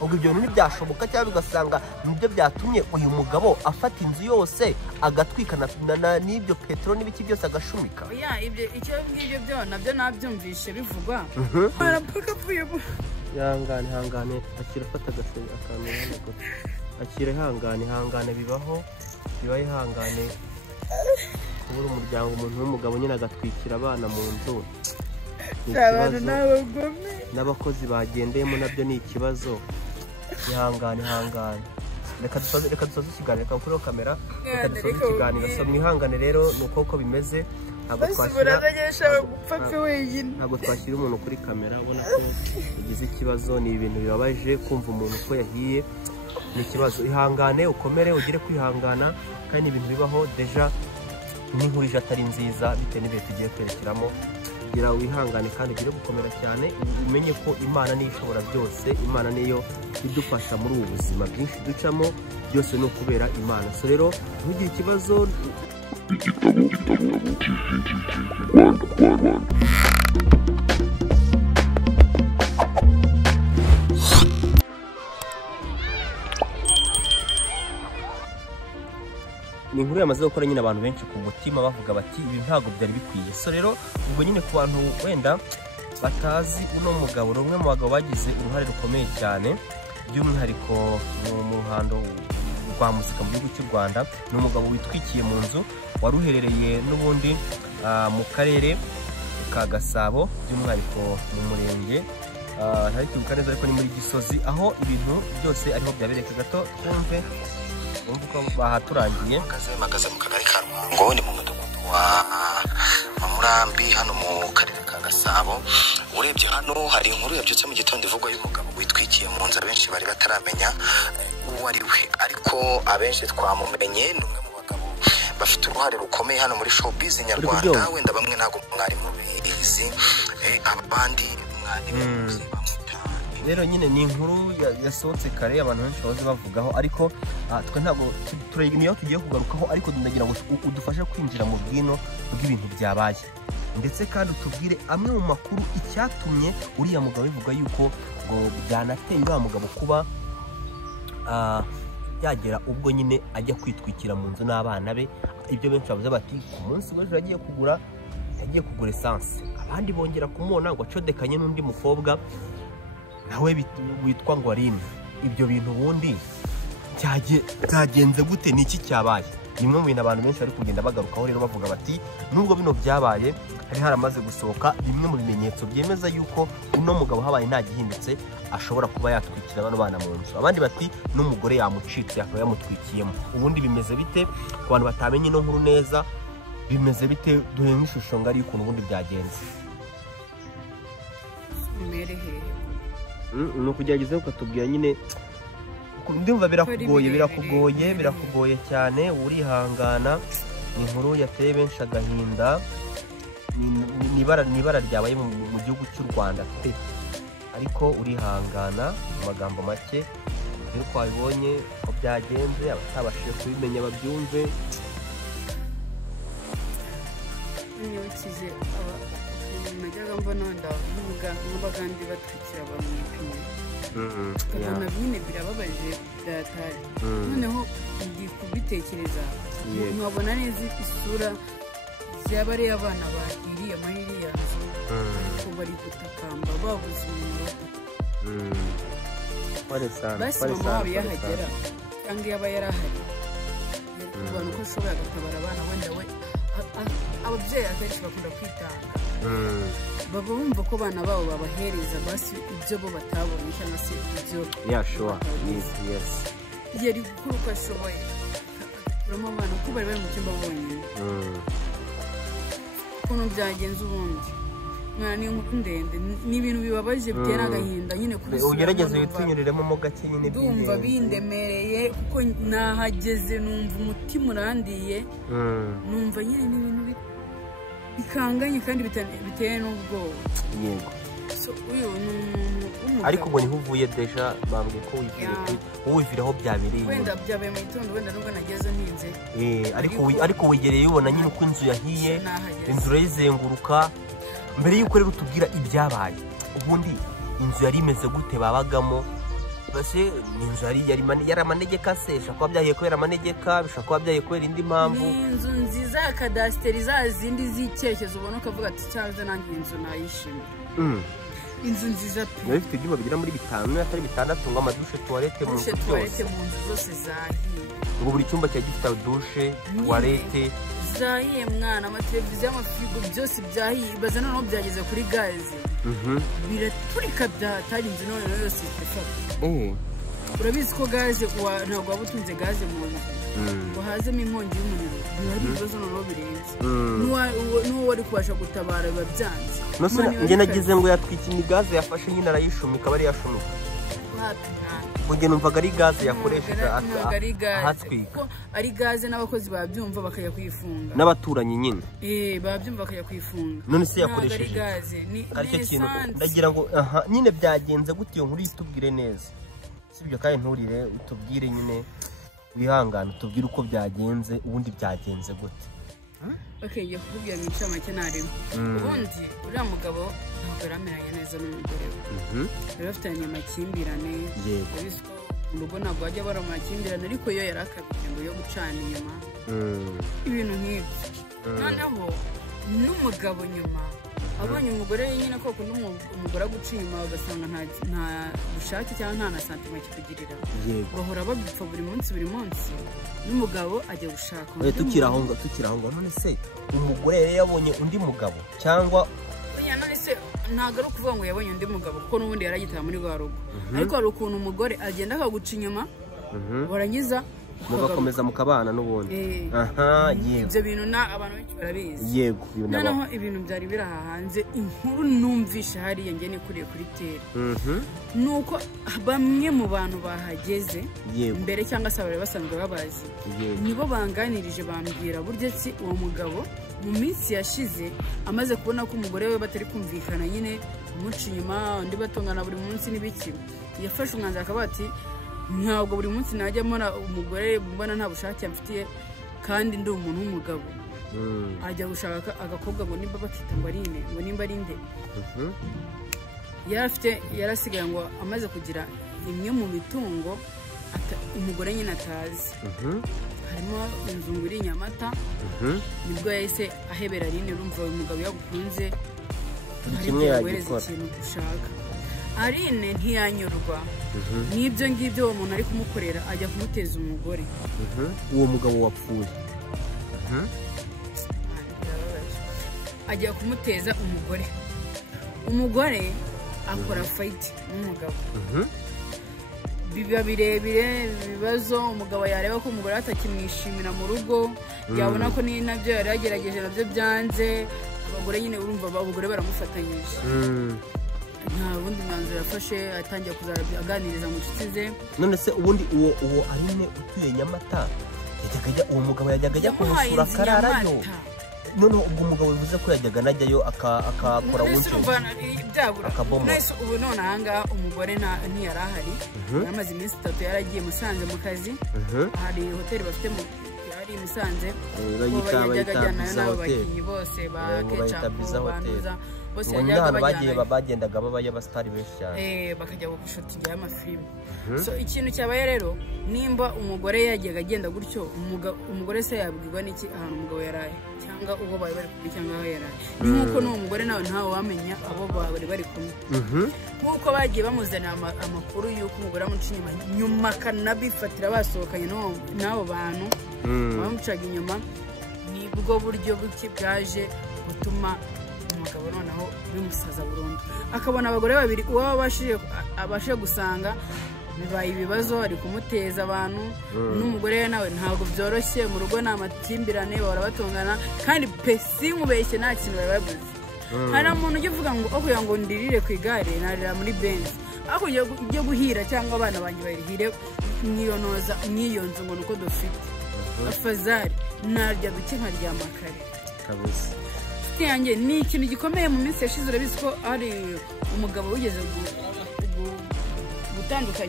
ubwo ibyo bintu ntibyashoboka cyangwa bigasanga nibyo byatumye uyu mugabo afata inzu yose agatwikana n'ibyo peteroli n'ibiki byose agashumika. Icyo ngibyo byo nabyo nabyumvishe bivugwa. Hangane akira fata agasenge akantu hano akira hangane bibaho ihangane kubura umuryango umuntu w'umugabo nyine agatwikira abana mu nzu n'abakozi bagendeyemo nabyo ni ikibazo. ihangane reka dusoze ikiganiro reka kuri kamera reka dusoze ikiganiro so mwihangane rero nuko bimeze ntabwo twashyira umuntu kuri kamera ubona ko yagize ikibazo ni ibintu bibabaje kumva umuntu ko yahiye ni ikibazo. Ihangane ukomere ugire kwihangana kandi ibintu bibaho deja n'inkuru ije atari nziza bitewe n'ibihe tugiye kwerekeramo. Gira wihangane kandi ugire gukomera cyane umenye ko Imana niyo ishobora byose, Imana niyo idufasha muri ubu buzima bwinshi ducamo, byose ni ukubera Imana. So rero ntugire ikibazo. Ni inkuru yamaze gukora nyine abantu benshi ku mutima bavuga bati ibi ntabwo byari bikwiye. So rero ubwo nyine ku bantu wenda batazi uno mugabo ni umwe mu bagabo bagize uruhare rukomeye cyane by'umwihariko mu ruhando rwa muzika mu gihugu cy'u Rwanda. Ni umugabo witwikiye mu nzu wari uherereye n'ubundi mu karere ka Gasabo by'umwihariko mu murenge ntari kwibuka neza ariko ni muri Gisozi aho ibintu byose ariho byabereye. Gato twumve uko bahaturangiye. Magaze mu kagari ka Ruhango ni mu mudugudu wa Murambi hano mu karere ka Gasabo. Urebye hano hari inkuru yabyutse mu gitondo ivugwa y'umugabo witwikiye mu nzu abenshi bari bataramenya uwo ari we, ariko abenshi twamumenye ni umwe mu bagabo bafite uruhare rukomeye hano muri showbiz nyarwanda. Wenda bamwe ntabwo mwari mubizi, abandi mwari mubizi. Rero nyine ni inkuru yasohotse kare abantu benshi bahoze bavugaho, ariko twe ntabwo niyo tugiye kugarukaho, ariko ndagira ngo udufashe kwinjira mu bwino bw'ibintu byabaye ndetse kandi utubwire amwe mu makuru icyatumye uriya mugabo bivuga yuko ngo byanateye uriya mugabo kuba yagera ubwo nyine ajya kwitwikira mu nzu n'abana be. Ibyo benshi bavuze bati ku munsi w'ejo yagiye kugura essence, abandi bongera kumubona ngo acodekanye n'undi mukobwa nawe witwa ngo Aline. Ibyo bintu ubundi byagenze gute? Ni iki cyabaye? Nimwe mu bintu abantu benshi bari kugenda bagarukaho rero bavuga bati nubwo bino byabaye hari haramaze gusohoka bimwe mu bimenyetso byemeza yuko uno mugabo habaye nta gihindutse ashobora kuba yatwikira bano bana mu nzu. Abandi bati n'umugore yamucitse akaba yamutwikiyemo. Ubundi bimeze bite ku bantu batamenye ino nkuru neza? Bimeze bite? Duhe nk'ishusho ngari y'ukuntu ubundi byagenze. Ni ukugerageza ukatubwira nyine ndumva birakugoye cyane. Urihangana, inkuru yateye benshi agahinda, ni ibara ryabaye mu gihugu cy'u Rwanda pe, ariko urihangana mu magambo make rero twabibonye ko byagenze. Abatabashije kubimenya babyumve. Nyibukije najyaga mbona n'abagandi batwikira abantu mu ipine, ukabona nyine birababaje byatari. Noneho ngiye kubitekereza nkabona neza isura byaba ari abana bahiriye muri iriya nzu, ariko bari gutakamba babuze umuntu basi mama wabo yahagera cyangwa yaba yarahari kubona uko ashobora gutabara abana. Wenda we ababyeyi akenshi bakunda kwitanga, baba bumva ko abana babo babahereza basi ibyo bo batabonye cyangwa se ibyo yari gukora uko ashoboye kuramo abana kuko bari bari mu cyumba bonyine. Ukuntu byagenze ubundi ni inkuru ndende, ni ibintu bibabaje bitera agahinda nyine kubisubiramo. Ugerageze witinyuriremo mo gake nyine ndumva bindemereye kuko nahageze numva umutima urandiye, numva nyine ni ibintu bikanganye kandi biteye n'ubwoba. Yego. So uyu ni umuntu w'umugabo, ariko ngo niho uvuye deja bambwiye ko wivira aho byabereye. Wenda byabaye mu gitondo, wenda nubwo nageze ntinze, ariko wegereye ubona nyine uko inzu yahiye, inzu urayizenguruka. Mbere y'uko rero tubwira ibyabaye, ubundi inzu yari imeze gute babagamo base ni inzu yari amanegeka se bishobora kuba byahiye kubera amanegeka bishobora kuba byahiye kubera indi mpamvu. Ni inzu nziza ya kadasiteri za zindi z'icyerekezo ubona ukavuga ati cyaje nanjye inzu nayishimira. Inzu nziza pe. Niba ifite ibyumba bigera muri 5 atari 6 ngo amadushe tuwarete mu nzu byose. Mu nzu zose zahiye. Ngo buri cyumba cya gifite dushe tuwarete zahiye mwana, amateleviziyo, amafirigo byose byahiye. Baza noneho byageze kuri gaze. Biraturika byatari inzu none yose ifata. Urabizi ko gaze ntabwo waba utunze gaze mu nzu ngo hazemo inkongi y'umuriro, hari ibibazo noneho birenze n'uwo wari kubasha gutabara biba byanze. Njye nagize ngo yatwikira gaze yafashe nyine arayishumika aba ari yashumika. Njye numvaga ari gaze yakoresheje ahatwika. Ari gaze n'abakozi babyumva bakajya kuyifunga n'abaturanyi nyine babyumva bakajya kuyifunga. None se yakoresheje gaze aricyo kintu ndagira ngo nyine byagenze gute iyo nkuru itubwire neza, sibyo kandi nturire utubwire nyine wihangana utubwire uko byagenze ubundi byagenze gute. Ngiye kukubwira mu ncamake narimo. Ubundi uriya mugabo ntabwo yarameranye neza n'umugore we, bari bafitanye amakimbirane. Mu rugo ntabwo wajya bara amakimbirane, ariko yo yari akabije ngo yo gucana inyuma ibintu nk'ibyo. Noneho n'umugabo nyuma abonye umugore nyine koko umugore aguca inyuma ugasanga nta bushake cyangwa nta na santima kikugirira, bahora babipfa buri munsi n'umugabo ajya gushaka undi. Tukiri aho ngo none se umugore yari yabonye undi mugabo cyangwa none se ntabwo ari ukuvuga ngo yabonye undi mugabo kuko n'ubundi yaragitaha muri rwa rugo, ariko hari ukuntu umugore agenda akaguca inyuma warangiza mugakomeza mukabana n'ubundi. Ibyo bintu abantu benshi barabizi. Yego, noneho ibintu byari biri aha hanze, inkuru numvisha hariya njye nikuriye kuri tele nuko bamwe mu bantu bahageze mbere cyangwa se abari basanzwe babazi nibo banganirije bambwira buryo ki uwo mugabo mu minsi yashize amaze kubona ko umugore we batari kumvikana nyine umuca inyuma undi batongana buri munsi n'ibiki, yafashe umwanzuro akaba ati ntabwo buri munsi najya mbona umugore mbona nta bushake amfitiye kandi ndi umuntu w'umugabo. Ajya gushaka agakobwa ngo nimba bakita ngo arine ngo nimba ari nde. Yarasigaye ngo amaze kugira imwe mu mitungo umugore nyine atazi, harimo inzu ngo iri i Nyamata. Nibwo yahise ahebera Aline, urumva uyu mugabo yagukunze kimwe yagikora ikintu ushaka. Aline ntiyanyurwa n'ibyo ngibyo uwo muntu ari kumukorera, ajya kumuteza umugore. Uwo mugabo wapfuye ajya kumuteza umugore akora fayiti n'umugabo. Biba birebire ibibazo, umugabo yareba ko umugore atakimwishimira mu rugo, yabona ko nabyo yari yagerageje nabyo byanze, abagore nyine urumva abagore baramufatanyije. Nta bundi mwanzuro yafashe, atangiye kuzaganiriza mu nshuti ze. None se ubundi uwo Aline utuye Nyamata uwo mugabo yajyaga ajya kumusura akararayo? Noneho ubwo umugabo bivuze ko yajyaga najyayo akakora wunce akaboma. Ubu none ahangaha umugore ntiyari ahari, yamaze iminsi 3 yaragiye Musanze mu kazi. Hari hoteli bafite yari Musanze yajyaga ajyanayo n'abakinnyi bose ba Kecapu banduza bose bagendaga babaye abasitari benshi cyane bakajya gushutinga y'amafilime. So ikintu cyabaye rero, nimba umugore yajyaga agenda gutyo, umugore se yabwirwa n'iki ahantu umugabo yaraye cyangwa uwo bari kumwe cyangwa aho yaraye? Ni nk'uko n'uwo mugore nawe ntawe wamenya abo bari kumwe, nk'uko bagiye bamuzanira amakuru y'uko umugore amuca inyuma, nyuma akanabifatira basohokanye n'abo bantu bamucaga inyuma. Nibwo buryo buke bwaje gutuma umugabo noneho bimusaza burundu, akabona abagore babiri uwo abashije gusanga bibaye ibibazo, ari kumuteza abantu. N'umugore we nawe ntabwo byoroshye, mu rugo ni amakimbirane, bahora batongana, kandi sinkubeshye nta kintu bari baguze. Hari umuntu ujya uvuga ngo kugira ngo ndirire ku igare narira muri Benz, ariko ujye guhira cyangwa abana banjye barihire mwiyonoza mw'iyo nzu ngo nuko dufite afazari narya duke nkaryama kare kabisa. Yanjye ni ikintu gikomeye mu minsi yashize. Urabizi ko hari umugabo wigeze gutandukanya